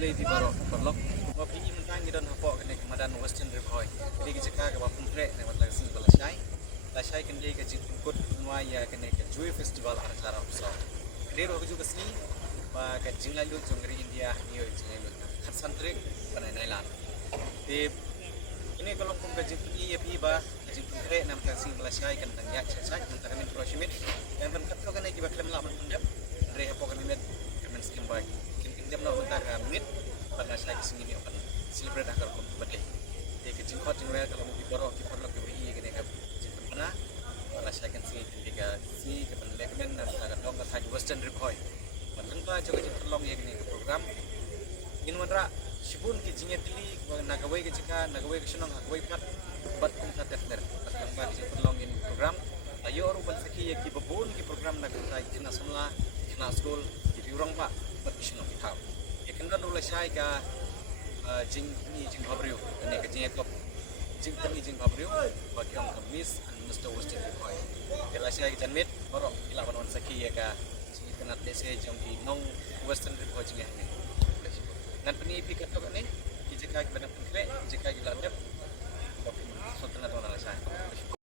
play di baro perlok wa pi mentang ni don hapo kene kemadan western ripoy jadi ke jeka ke ba pumtre ne wat lagi la shai kan dia ke jing put nuai ya kene ke joy festival har sara so dia ro ju ke sini ba ke jing la lu jongri india ni yo jing lu khatsan trek panai nai lan di ini kalau kum ke jing pi pi ba jing pumtre nam ka sing la shai kan tang yak chai mentang ni proshimit yang kan khat kan ki ba klem la man pendap re hapo kan met kemen skim ba jam nak mentang mit pada saya kesini ni akan celebrate akar kum betul. Jadi kecil kau tinggal kalau mungkin baru kita perlu kebiri kene ke jepun mana pada saya kan sini ketika si kepen lekmen dan agak dong ke western ripoy. Mungkin tu aja kita perlu ye kene program. Ini mana sibun ki jinya tili nagawai ke jika nagawai ke senang nagawai pat bat kum sa tester. Pasang ba kita perlu ini program. Ayo orang bersaki ye ki babun ki program nagawai kena semula kena school jadi orang pak berpisah kita. Ya kena dulu saya ke jing ni jing babriu, ini ke jing ekop jing kami jing babriu bagi orang kemis dan Mr. Western Ripoy. Kalau saya ke janmit, baru kita lawan saki ya ke jing kena desa jing di nong Western Ripoy jing ini. Dan penipi kata ni, jika kita benar benar, jika kita lanjut, sultan atau nala saya.